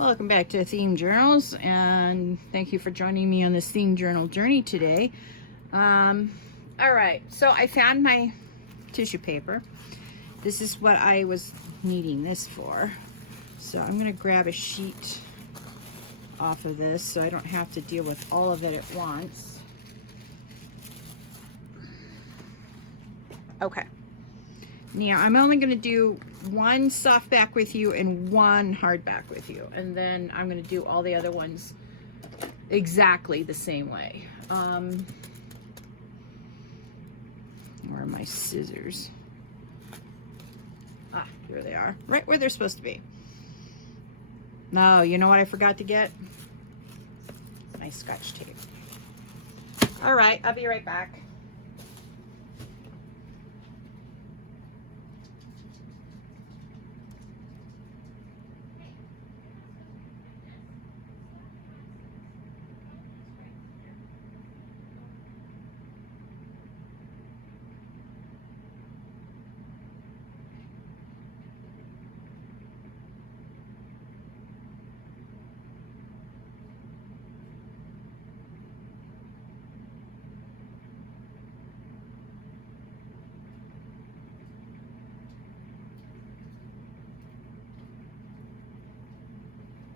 Welcome back to Theme Journals, and thank you for joining me on this theme journal journey today. All right, so I found my tissue paper. This is what I was needing this for. So I'm going to grab a sheet off of this so I don't have to deal with all of it at once. Okay. Now, I'm only going to do one softback with you and one hardback with you. And then I'm going to do all the other ones exactly the same way. Where are my scissors? Ah, here they are. Right where they're supposed to be. No, you know what I forgot to get? My Scotch tape. All right, I'll be right back.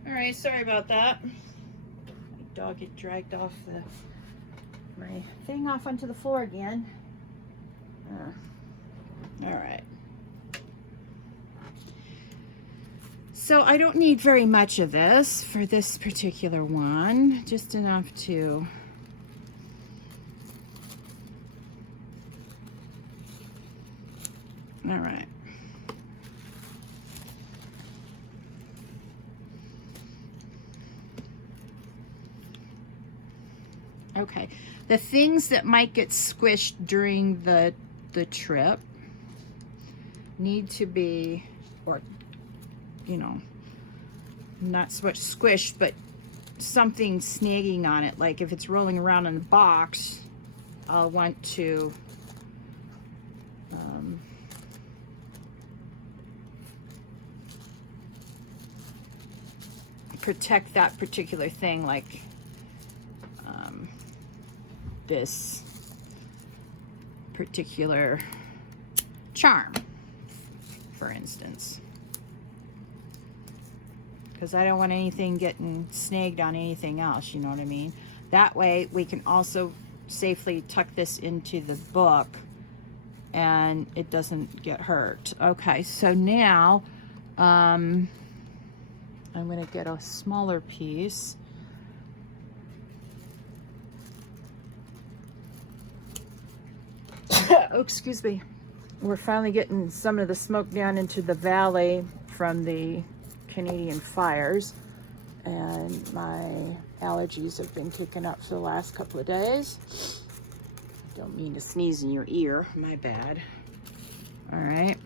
Alright, sorry about that. My dog had dragged off my thing off onto the floor again. Alright. So I don't need very much of this for this particular one. Just enough to alright. Okay, the things that might get squished during the trip need to be, or you know, not so much squished, but something snagging on it. Like if it's rolling around in the box, I'll want to protect that particular thing, like this particular charm, for instance, because I don't want anything getting snagged on anything else, you know what I mean? That way we can also safely tuck this into the book and it doesn't get hurt. Okay, so now I'm going to get a smaller piece. Oh, excuse me. We're finally getting some of the smoke down into the valley from the Canadian fires, and my allergies have been kicking up for the last couple of days. Don't mean to sneeze in your ear, my bad. All right.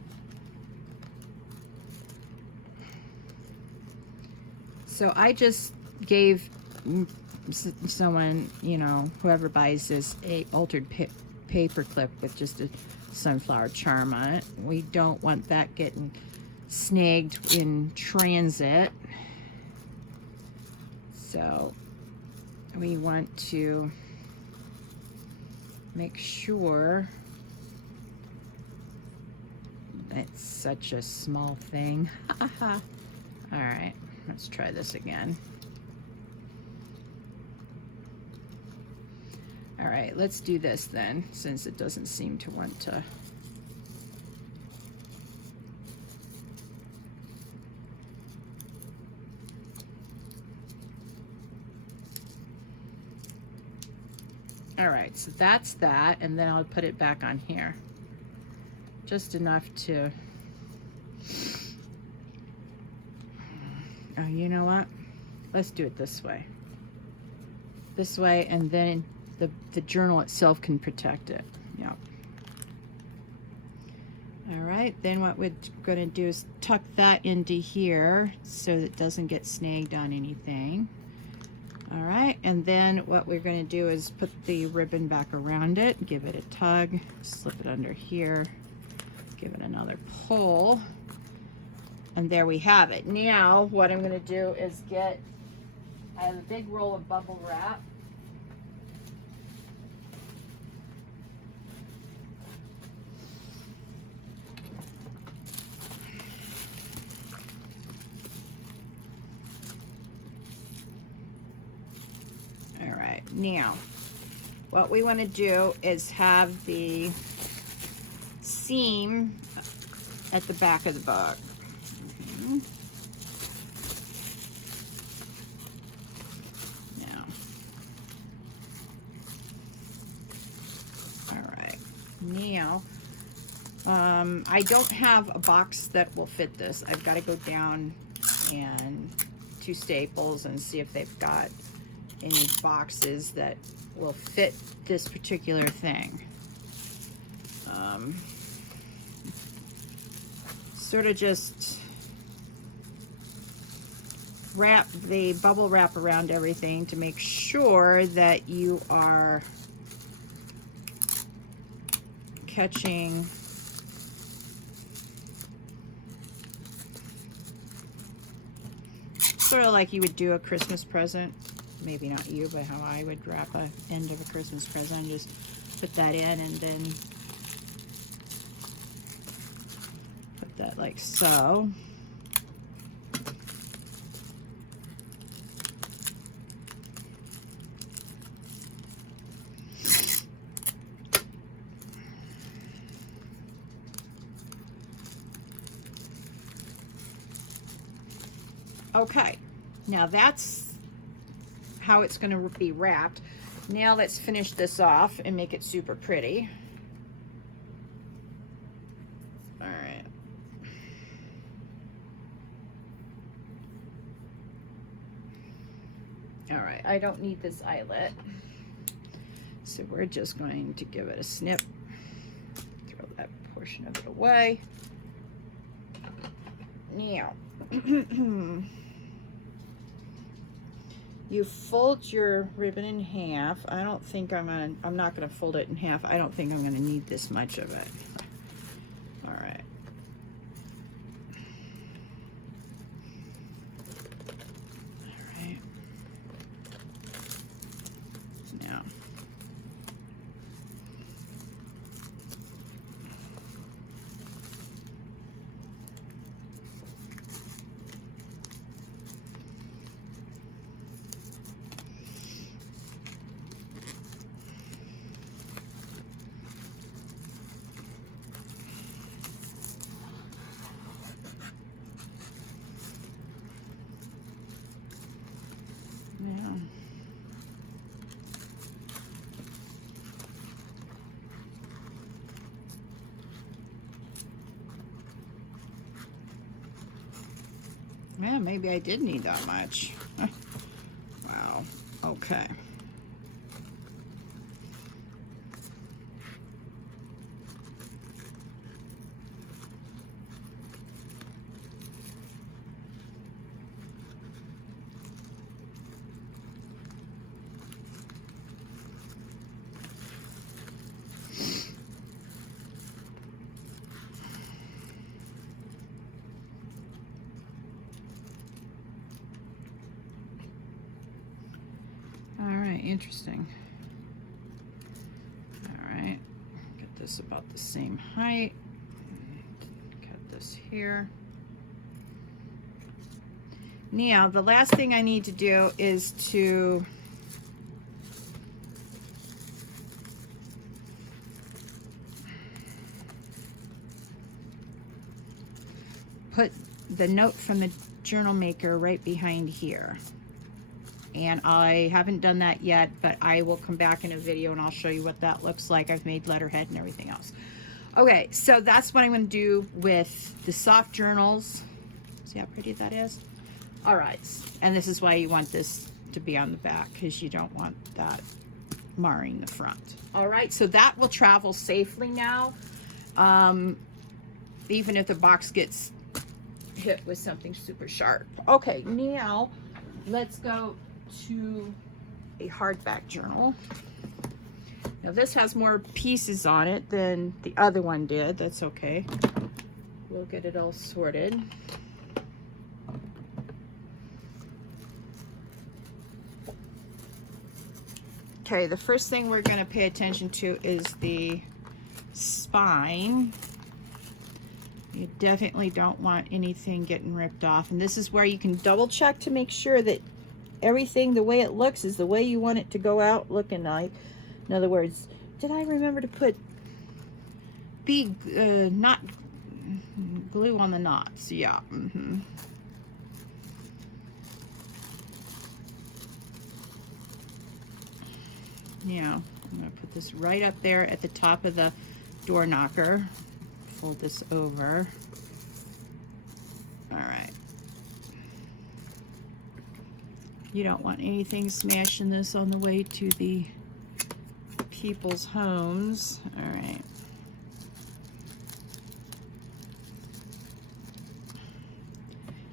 So I just gave someone, you know, whoever buys this, a altered paper clip with just a sunflower charm on it. We don't want that getting snagged in transit. So we want to make sure that's such a small thing. All right, let's try this again. All right, let's do this then, since it doesn't seem to want to. All right, so that's that, and then I'll put it back on here. Just enough to, oh, you know what? Let's do it this way. This way, and then the journal itself can protect it. Yep. All right, then what we're going to do is tuck that into here so that it doesn't get snagged on anything. All right, and then what we're going to do is put the ribbon back around it, give it a tug, slip it under here, give it another pull, And there we have it. Now what I'm going to do is I have a big roll of bubble wrap. All right, now what we want to do is have the seam at the back of the book. Now, all right, now I don't have a box that will fit this. I've got to go down and to Staples and see if they've got any boxes that will fit this particular thing. Sort of just wrap the bubble wrap around everything to make sure that you are catching sort of like you would do a Christmas present. Maybe not you, but how I would wrap a end of a Christmas present. Just put that in and then put that like so. Okay, now that's how it's going to be wrapped. Now let's finish this off and make it super pretty. All right. All right, I don't need this eyelet, so we're just going to give it a snip. Throw that portion of it away. Now, you fold your ribbon in half. I don't think I'm not gonna fold it in half. I don't think I'm gonna need this much of it. All right. All right. Now. Yeah, maybe I did need that much. Wow. Okay. Interesting. All right, get this about the same height. Cut this here. Now, the last thing I need to do is to put the note from the journal maker right behind here. And I haven't done that yet, but I will come back in a video and I'll show you what that looks like. I've made letterhead and everything else. Okay, so that's what I'm going to do with the soft journals. See how pretty that is? All right, and this is why you want this to be on the back, because you don't want that marring the front. All right, so that will travel safely now, even if the box gets hit with something super sharp. Okay, now let's go to a hardback journal. Now this has more pieces on it than the other one did. That's okay. We'll get it all sorted. Okay, the first thing we're going to pay attention to is the spine. You definitely don't want anything getting ripped off. And this is where you can double check to make sure that everything, the way it looks, is the way you want it to go out looking like. In other words, did I remember to put knot glue on the knots? Yeah. Yeah, I'm going to put this right up there at the top of the door knocker. Fold this over. All right. You don't want anything smashing this on the way to the people's homes. All right.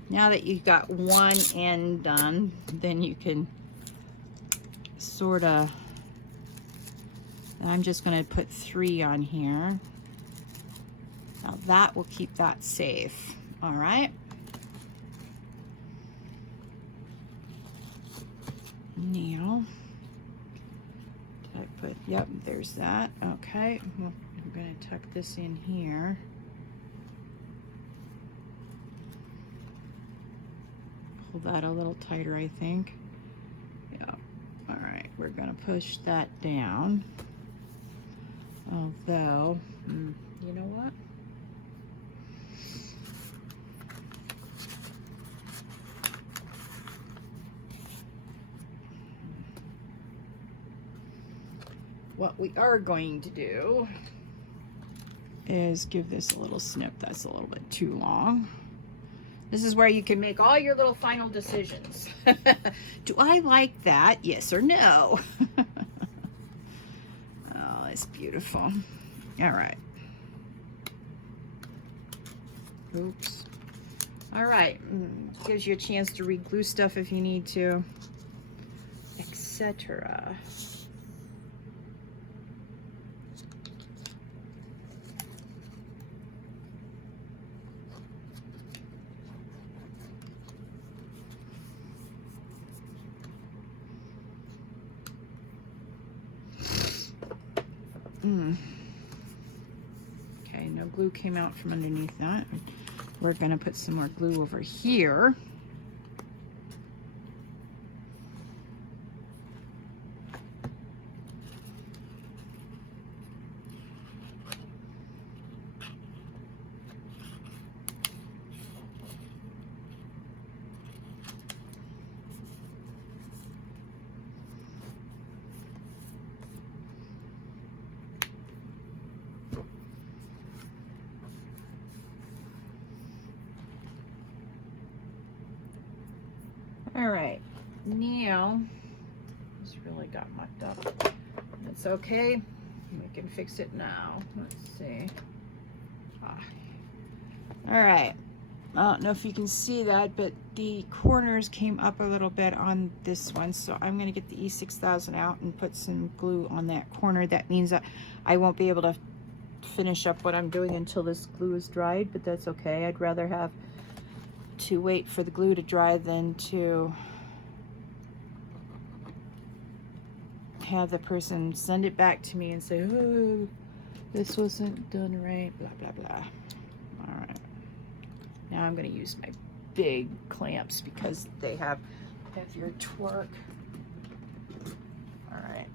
Now that you've got one end done, then you can sort of, I'm just going to put 3 on here. Now that will keep that safe. All right. Now, did I put, yep, there's that. Okay, well, I'm going to tuck this in here. Pull that a little tighter, I think. Yeah. All right, we're going to push that down. Although, you know what? What we are going to do is give this a little snip. That's a little bit too long. This is where you can make all your little final decisions. Do I like that? Yes or no? Oh, that's beautiful. All right. Oops. All right. Gives you a chance to re-glue stuff if you need to, etc. Okay, no glue came out from underneath that. We're going to put some more glue over here. All right, now this really got mucked up. It's okay. We can fix it now. Let's see. All right. I don't know if you can see that, but the corners came up a little bit on this one, so I'm going to get the E6000 out and put some glue on that corner. That means that I won't be able to finish up what I'm doing until this glue is dried, but that's okay. I'd rather have to wait for the glue to dry than to have the person send it back to me and say, oh, this wasn't done right, blah, blah, blah. All right. Now I'm going to use my big clamps because they have heavier torque. All right.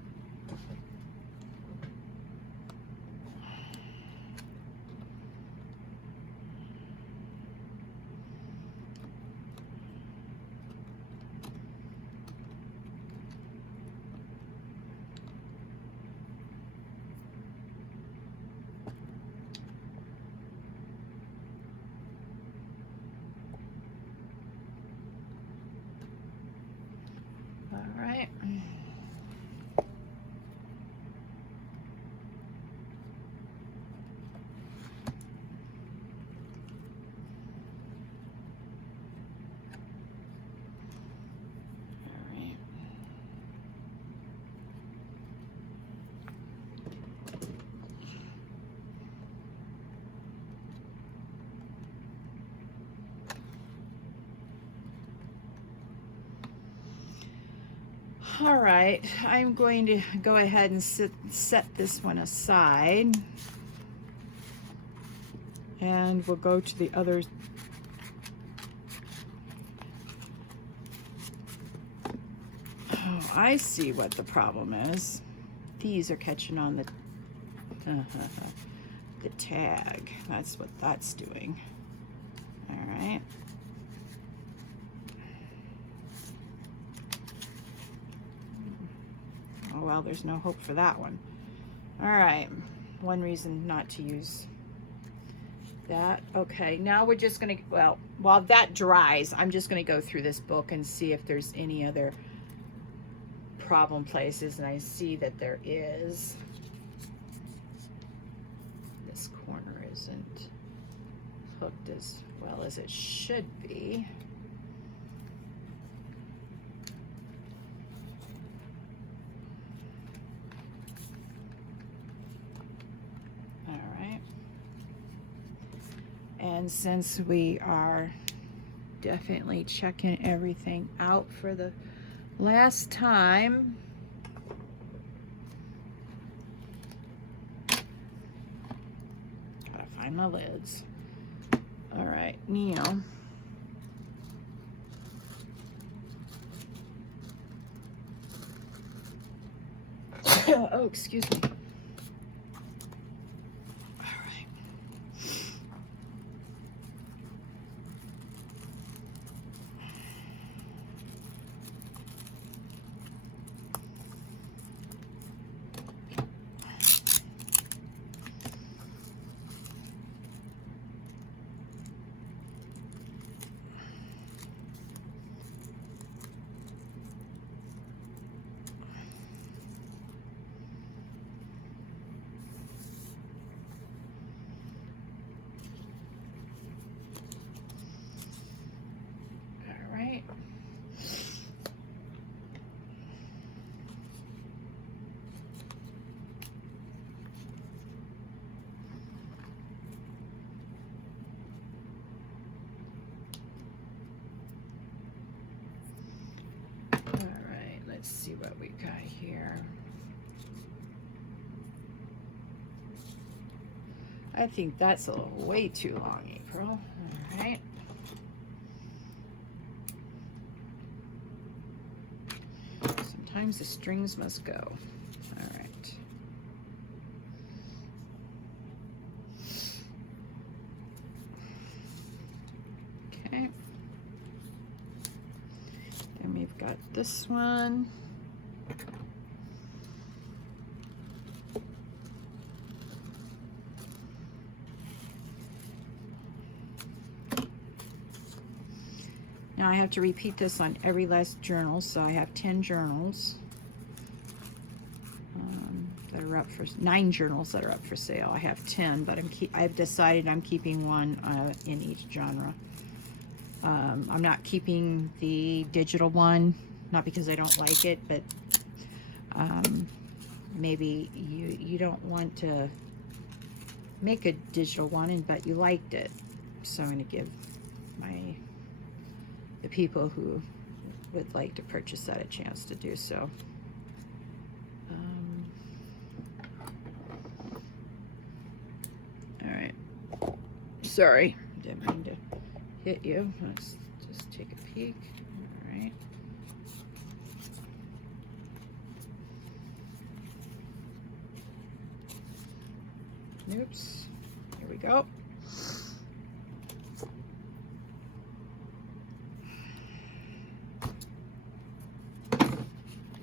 All right. All right, I'm going to go ahead and set this one aside. And we'll go to the other. Oh, I see what the problem is. These are catching on the tag. That's what that's doing. All right. Oh, well, there's no hope for that one. All right. One reason not to use that. Okay, now we're just going to, well, while that dries, I'm just going to go through this book and see if there's any other problem places, and I see that there is. This corner isn't hooked as well as it should be. All right. And since we are definitely checking everything out for the last time, gotta find my lids. All right, Neil. Oh, excuse me. Let's see what we got here. I think that's a little way too long, April. All right. Sometimes the strings must go. All right. Okay. Then we've got this one. Now I have to repeat this on every last journal, so I have 10 journals that are up for 9 journals that are up for sale. I have 10, but I've decided I'm keeping one in each genre. I'm not keeping the digital one, not because I don't like it, but maybe you don't want to make a digital one, but you liked it, so I'm going to give the people who would like to purchase that a chance to do so. All right. Sorry, didn't mean to hit you. Let's just take a peek. All right. Oops. Here we go.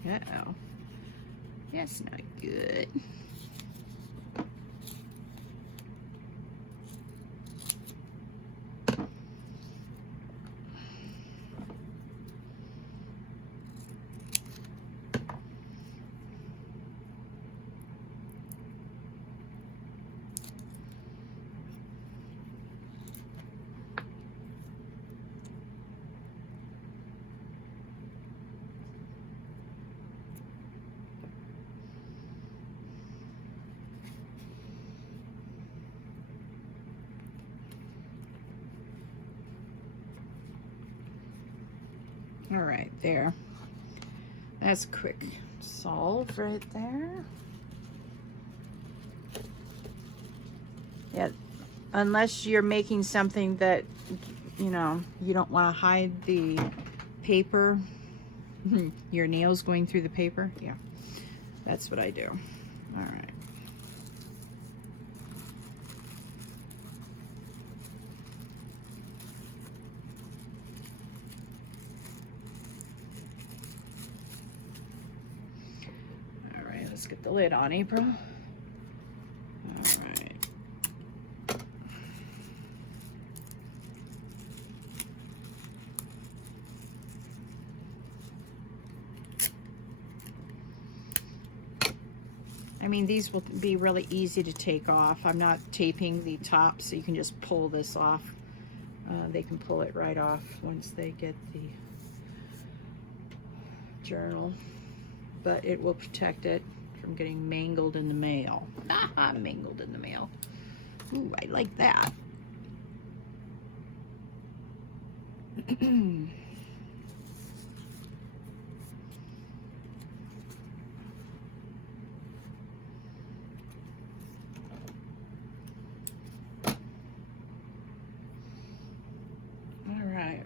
Uh-oh. That's not good. All right, there. That's a quick solve right there. Yeah, unless you're making something that, you know, you don't want to hide the paper, your nails going through the paper. Yeah, that's what I do. All right. All right, let's get the lid on, April. All right. I mean, these will be really easy to take off. I'm not taping the top, so you can just pull this off. They can pull it right off once they get the journal, but it will protect it from getting mangled in the mail. Mangled in the mail. Ooh, I like that. All right.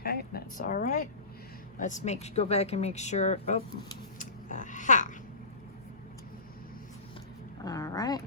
Okay, that's all right. Let's go back and make sure. Oh, aha. All right.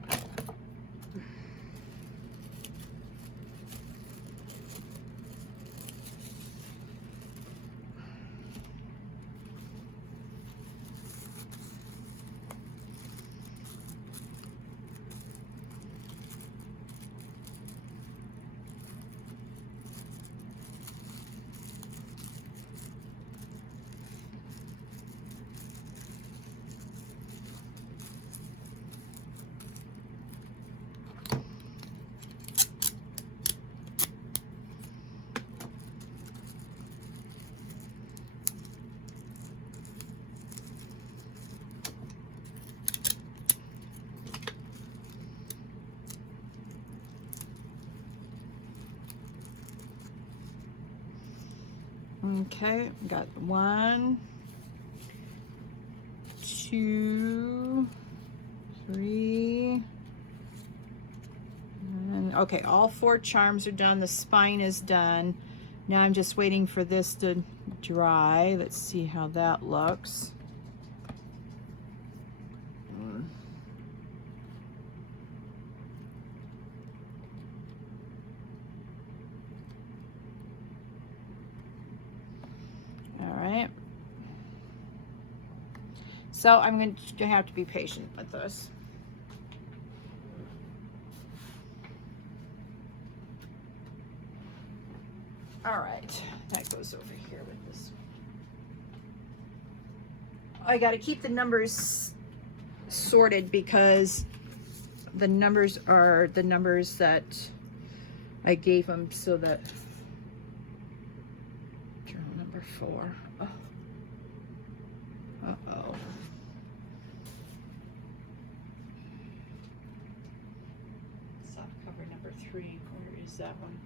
Okay, got 1, 2, 3, and okay, all 4 charms are done. The spine is done. Now I'm just waiting for this to dry. Let's see how that looks. So I'm going to have to be patient with this. All right, that goes over here with this. I got to keep the numbers sorted because the numbers are the numbers that I gave them, so that journal number 4. Oh. Uh-oh. Soft cover number 3. Where is that one?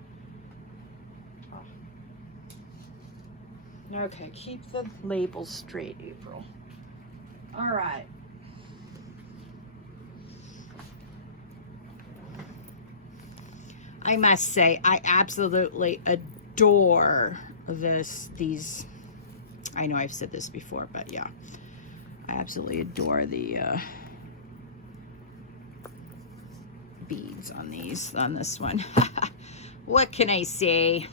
Oh. Okay, keep the labels straight, April. All right. I must say, I absolutely adore these. I know I've said this before, but yeah, I absolutely adore the beads on this one. What can I say?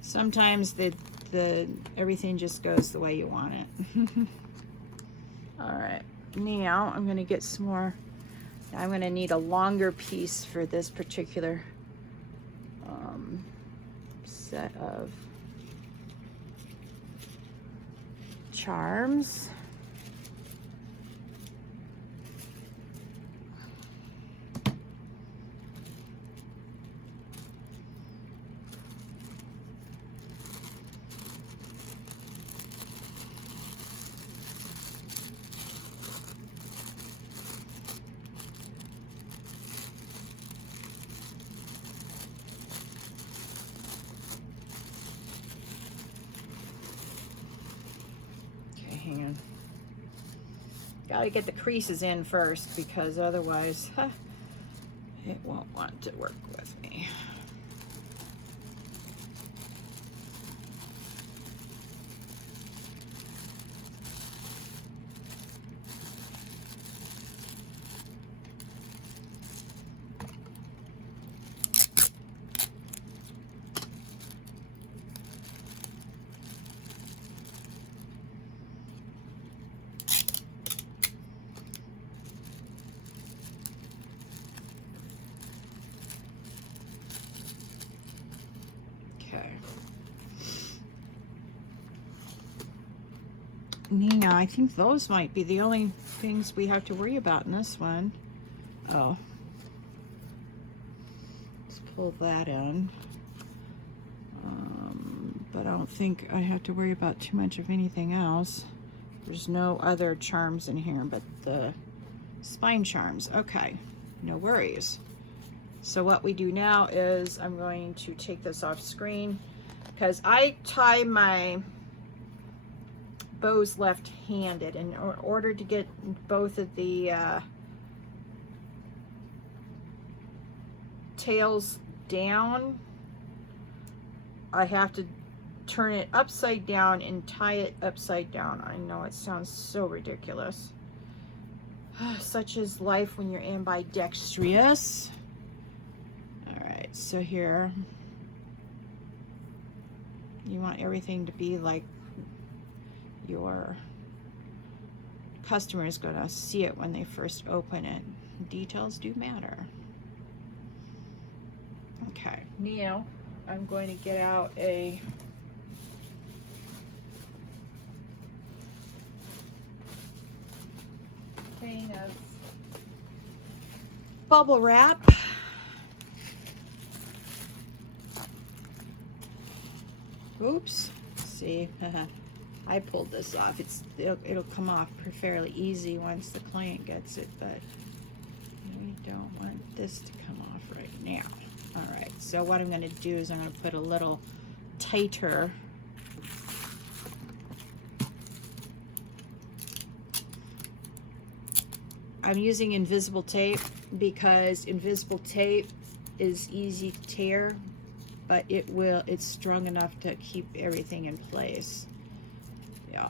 Sometimes the everything just goes the way you want it. All right, now I'm gonna get some more. I'm gonna need a longer piece for this particular set of charms. Gotta get the creases in first, because otherwise it won't want to work with me. Nina, I think those might be the only things we have to worry about in this one. Oh. Let's pull that in. But I don't think I have to worry about too much of anything else. There's no other charms in here but the spine charms. Okay, no worries. So what we do now is I'm going to take this off screen, because I tie my bows left-handed, and in order to get both of the tails down, I have to turn it upside down and tie it upside down. I know it sounds so ridiculous. Such is life when you're ambidextrous. All right, so here you want everything to be like your customer is going to see it when they first open it. Details do matter. Okay, now I'm going to get out a thing of bubble wrap. Oops, see, I pulled this off. It'll come off fairly easy once the client gets it, but we don't want this to come off right now. All right, so what I'm going to do is I'm going to put a little tighter I'm using invisible tape because invisible tape is easy to tear, but it's strong enough to keep everything in place. Yeah,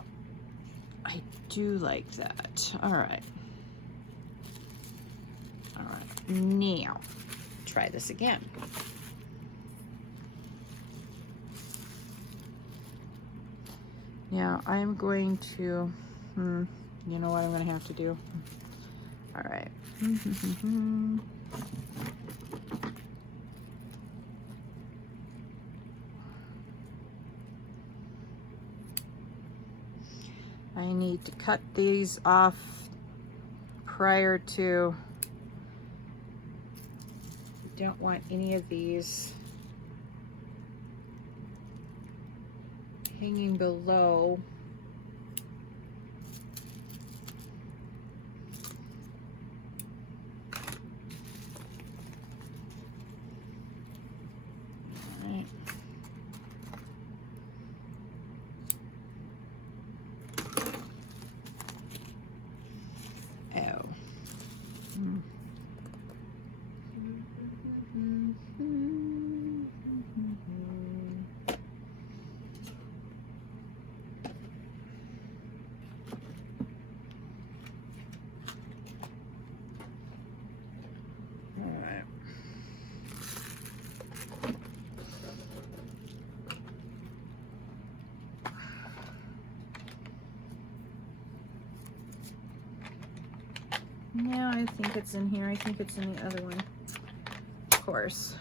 I do like that. All right, now try this again. Now I'm going to, you know what I'm going to have to do? All right. I need to cut these off prior to, don't want any of these hanging below. No, I think it's in here. I think it's in the other one, of course.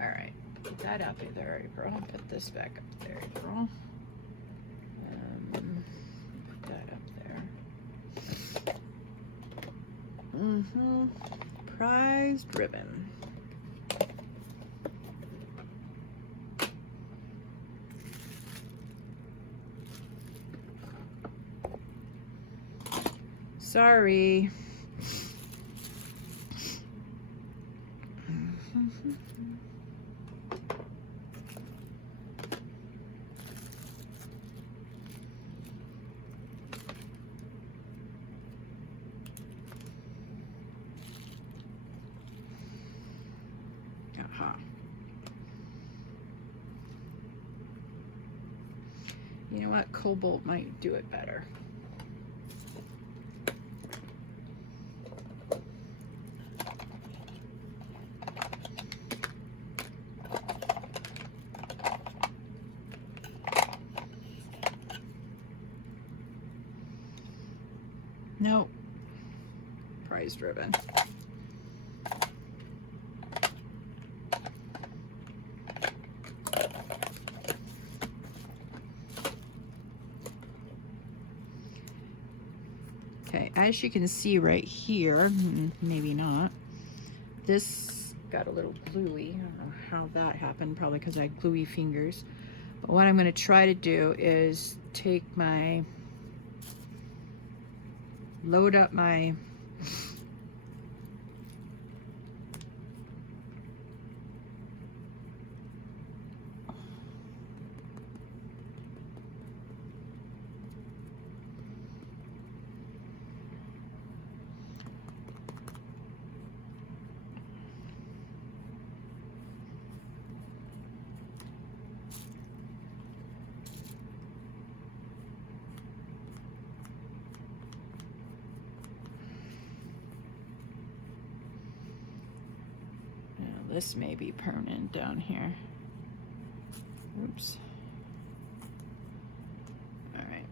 All right, put that up there, April. Put this back up there, April. Put that up there. Prized ribbon. Sorry. You know what? Cobalt might do it better. Nope. Prized ribbon. Okay, as you can see right here, maybe not, this got a little gluey. I don't know how that happened, probably because I had gluey fingers. But what I'm going to try to do is take my, load up my this may be permanent down here. Oops. All right.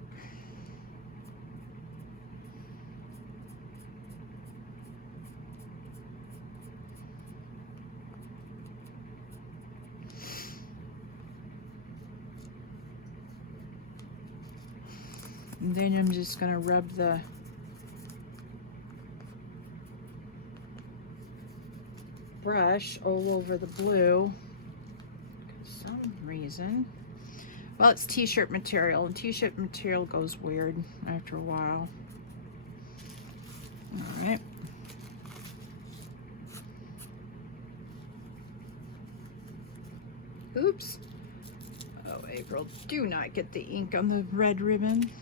And then I'm just going to rub the brush all over the blue for some reason. Well, it's t-shirt material, and t-shirt material goes weird after a while. All right. Oops. Oh, April, do not get the ink on the red ribbon.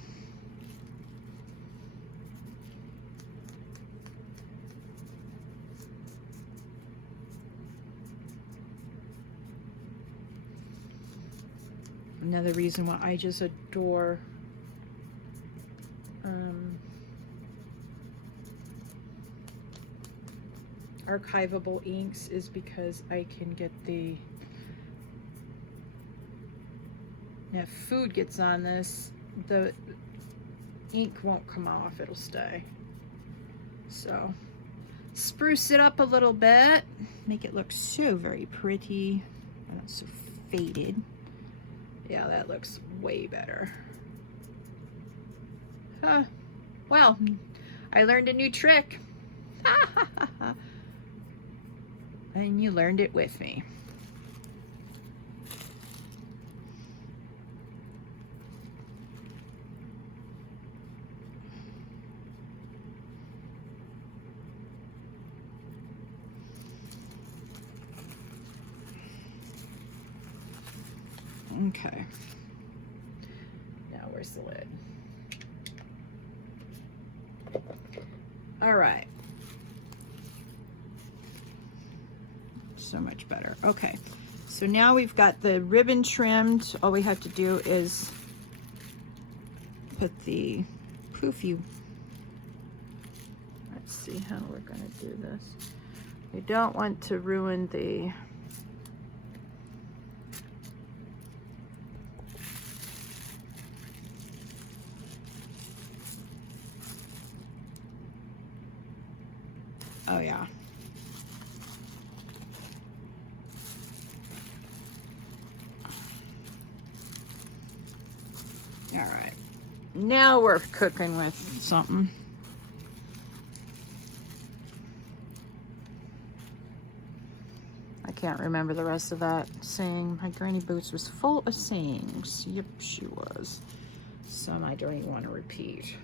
Another reason why I just adore archivable inks is because I can get the, if food gets on this, the ink won't come off, it'll stay. So spruce it up a little bit, make it look so very pretty and not so faded. Yeah, that looks way better. Huh. Well, I learned a new trick. And you learned it with me. Okay. Now where's the lid? All right. So much better. Okay. So now we've got the ribbon trimmed. All we have to do is put the poofy. Let's see how we're going to do this. We don't want to ruin the oh yeah. All right. Now we're cooking with something. I can't remember the rest of that saying. My granny boots was full of sayings. Yep, she was. Some I don't even want to repeat.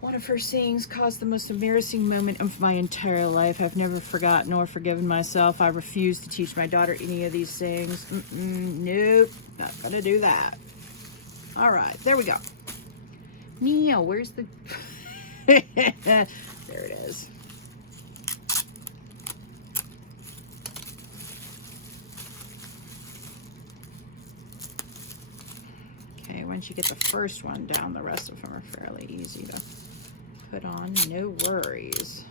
One of her sayings caused the most embarrassing moment of my entire life. I've never forgotten or forgiven myself. I refuse to teach my daughter any of these sayings. Nope, not gonna do that. All right, there we go. Neo, where's the... There it is. Okay, once you get the first one down, the rest of them are fairly easy to put on. No worries.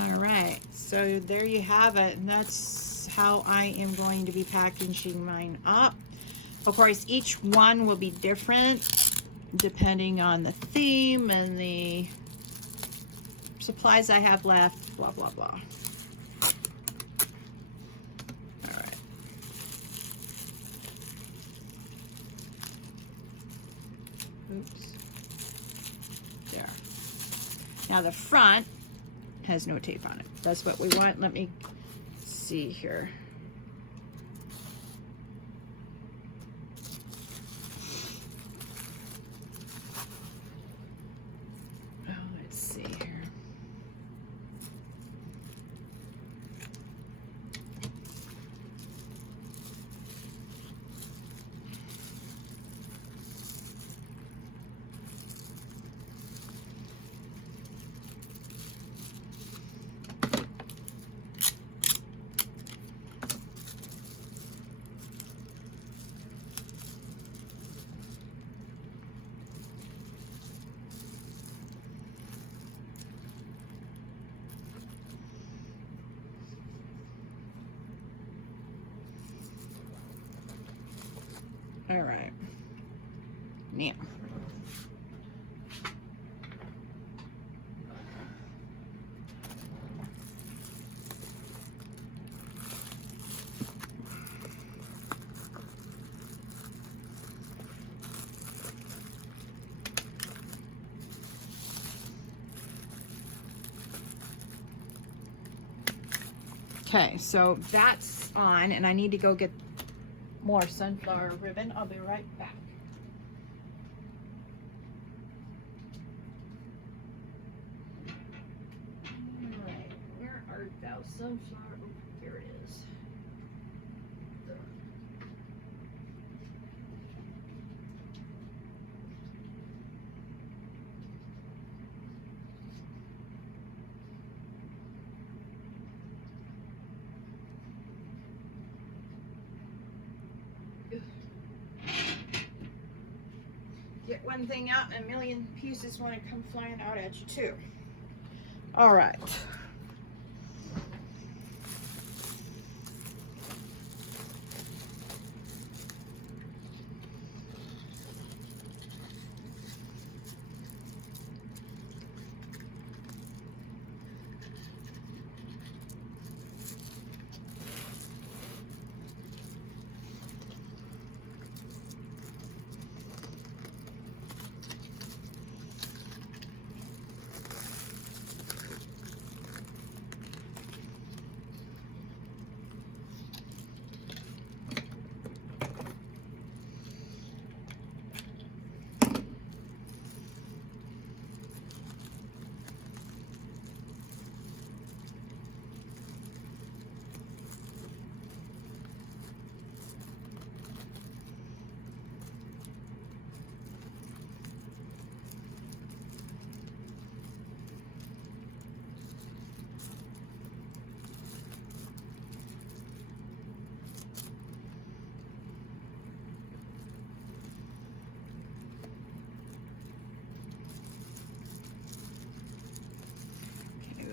All right, so there you have it, and that's how I am going to be packaging mine up. Of course, each one will be different depending on the theme and the supplies I have left, blah, blah, blah. All right. Oops. There. Now the front has no tape on it. That's what we want. Let me see here. Oh, let's see here. All right. Now. Okay, so that's on, and I need to go get more sunflower ribbon. I'll be right back. All right, where art thou, sunflower? Oh, here it is. Get one thing out and a million pieces want to come flying out at you too. All right.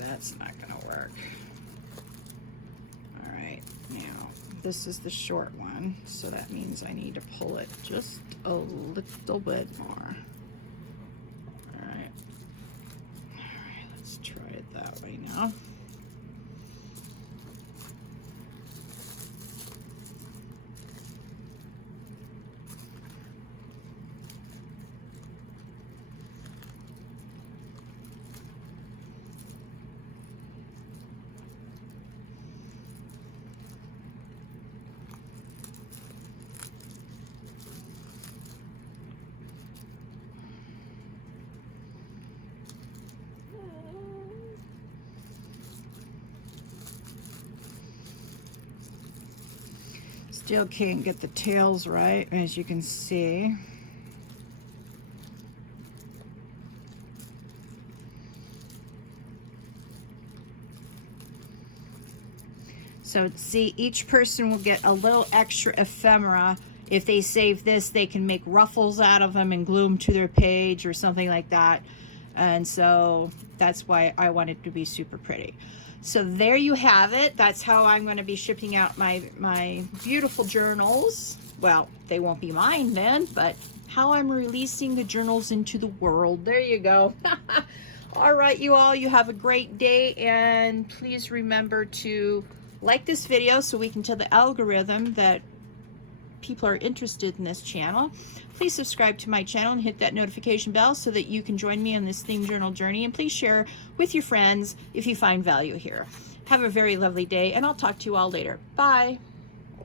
That's not gonna work. All right, now this is the short one. on, so that means I need to pull it just a little bit more. All right, let's try it that way now. Still can't get the tails right, as you can see. So see, each person will get a little extra ephemera. If they save this, they can make ruffles out of them and glue them to their page or something like that. And so that's why I want it to be super pretty. So there you have it. That's how I'm going to be shipping out my beautiful journals. Well, they won't be mine then, but how I'm releasing the journals into the world. There you go. All right, you all, you have a great day, and please remember to like this video so we can tell the algorithm that people are interested in this channel. Please subscribe to my channel and hit that notification bell so that you can join me on this theme journal journey, and please share with your friends if you find value here. Have a very lovely day, and I'll talk to you all later. Bye.